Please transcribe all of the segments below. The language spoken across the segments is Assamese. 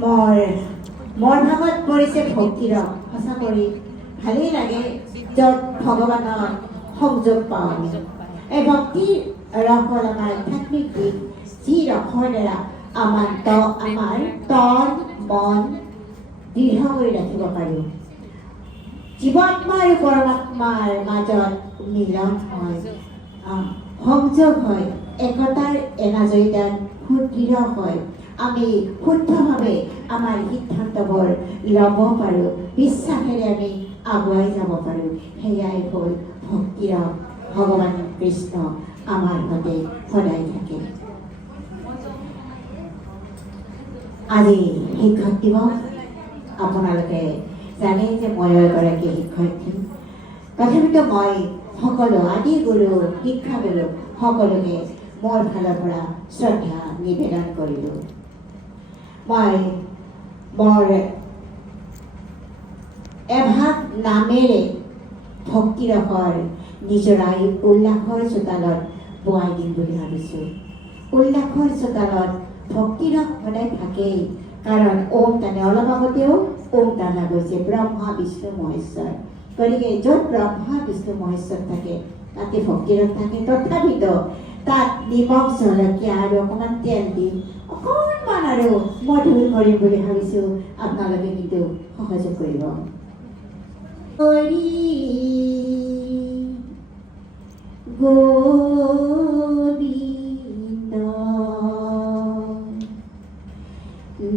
মোৰ ভাগত পৰিছে ভক্তিৰ সঁচা কৰি ভালেই লাগে য'ত ভগৱানৰ সংযোগ পাওঁ আমি। এই ভক্তিৰ ৰস হ'ল আমাৰ আধ্যাত্মিক দিশ, যি ৰসৰ দ্বাৰা আমাৰ তন মন দৃঢ় কৰি ৰাখিব পাৰোঁ। জীৱাত্মা আৰু পৰমাত্মাৰ মাজত মিলন হয়, সংযোগ হয়, একতাৰ এনাজৰীডাল সুদৃঢ় হয়। আমি শুদ্ধভাৱে আমাৰ সিদ্ধান্তবোৰ ল'ব পাৰোঁ, বিশ্বাসেৰে আমি আগুৱাই যাব পাৰোঁ। সেয়াই হ'ল ভক্তিৰ ভগৱান কৃষ্ণ আমাৰ সৈতে সদায় থাকে। আজি শিক্ষক দিৱস। আপোনালোকে জানে যে মই এগৰাকী শিক্ষয়িত্ৰী। তথাপিতো মই সকলো আদি গুৰু শিক্ষাগুৰু সকলোকে মোৰ ফালৰ পৰা শ্ৰদ্ধা নিবেদন কৰিলোঁ। মই মোৰ এভাগ নামেৰে ভক্তিৰসৰ নিজৰাই উল্লাসৰ চোতালত বোৱাই দিম বুলি ভাবিছোঁ। উল্লাসৰ চোতালত ভক্তিৰস সদায় থাকেই, কাৰণ ওম তানে অলপ আগতেও ওম তানা গৈছে ব্ৰহ্মা বিষ্ণু মহেশ্বৰ। গতিকে য'ত ব্ৰহ্মা বিষ্ণু মহেশ্বৰ থাকে তাতে ভক্তিৰস থাকে। তথাপিতো তাত নিমখ জলকীয়া আৰু অকণমান তেল দি অকণমান আৰু মধুৰ কৰিম বুলি ভাবিছোঁ। আপোনালোকে কিন্তু সহযোগ কৰিব। গোবিন্দ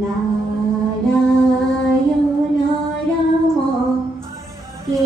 নাৰায়ণ ৰাম কে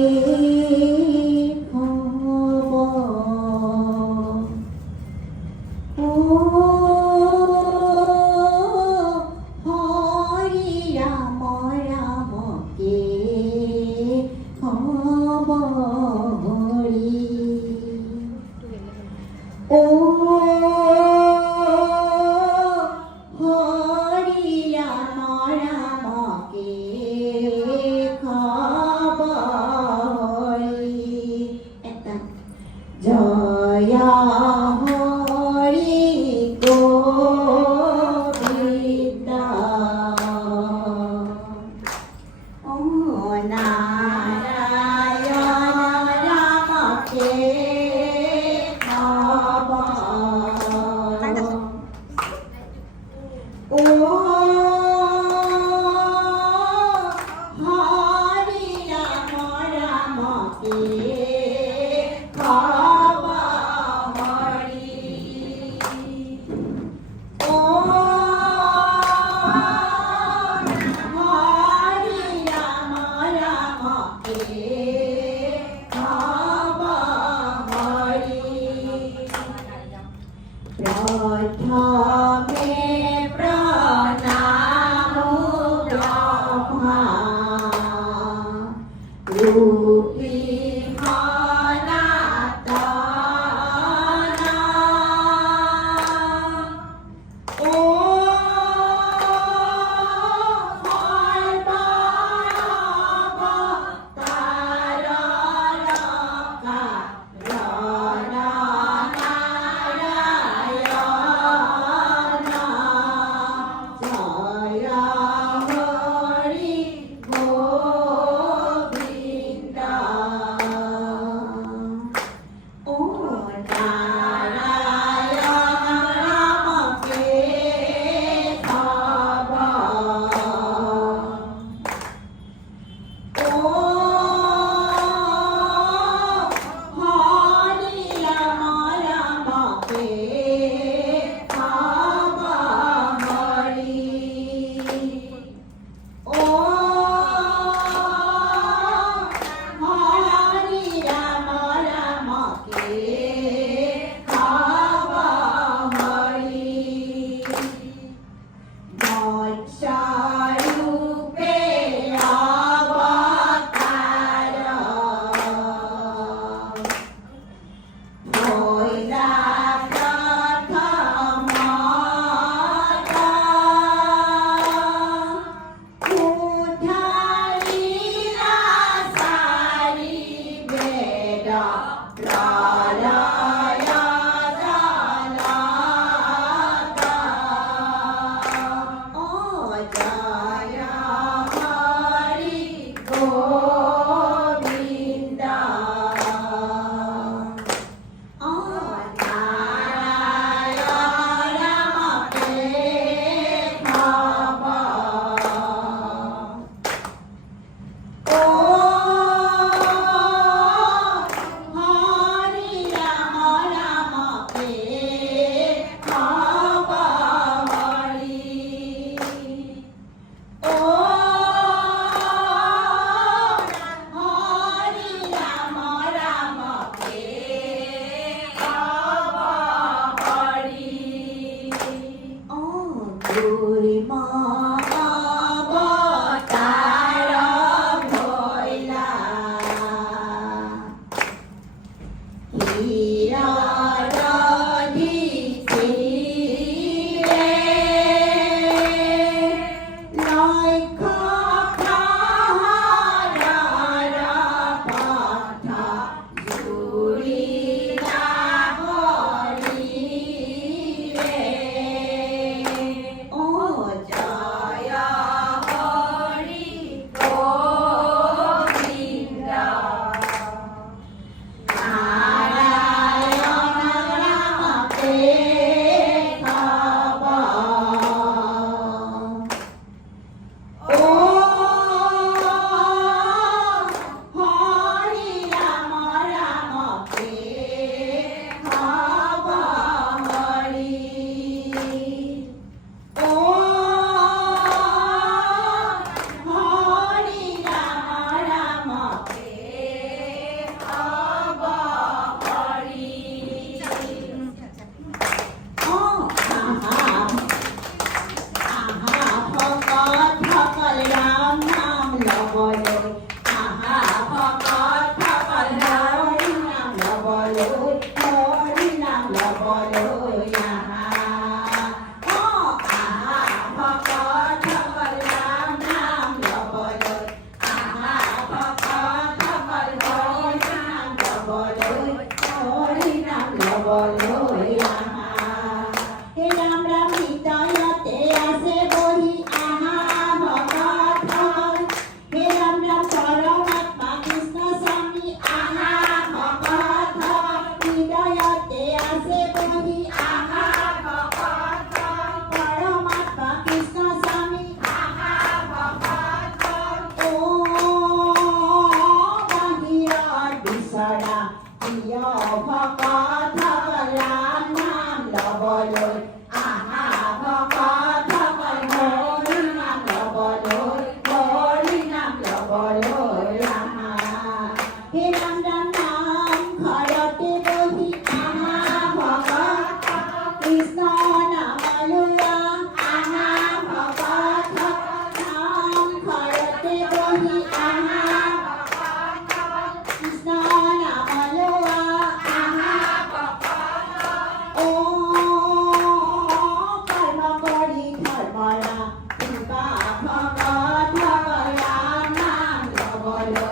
ভকত ভগৱান নাম ল'বলৈ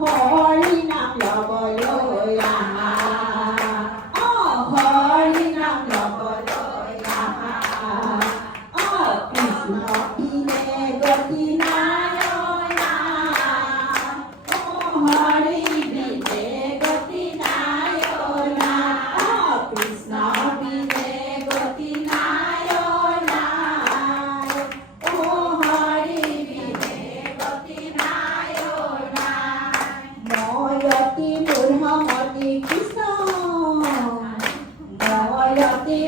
হৰি নাম ল'বলৈ আহা হৰি নাম ল'বলৈ আহা কৃষ্ণ বিনে গতি নাই হৰি বিনে গতি নাই কৃষ্ণ বিনে গতি নাই হৰি বিনে গতি নাই ময়তি মূঢ়মতি কৃষ্ণ ময়তি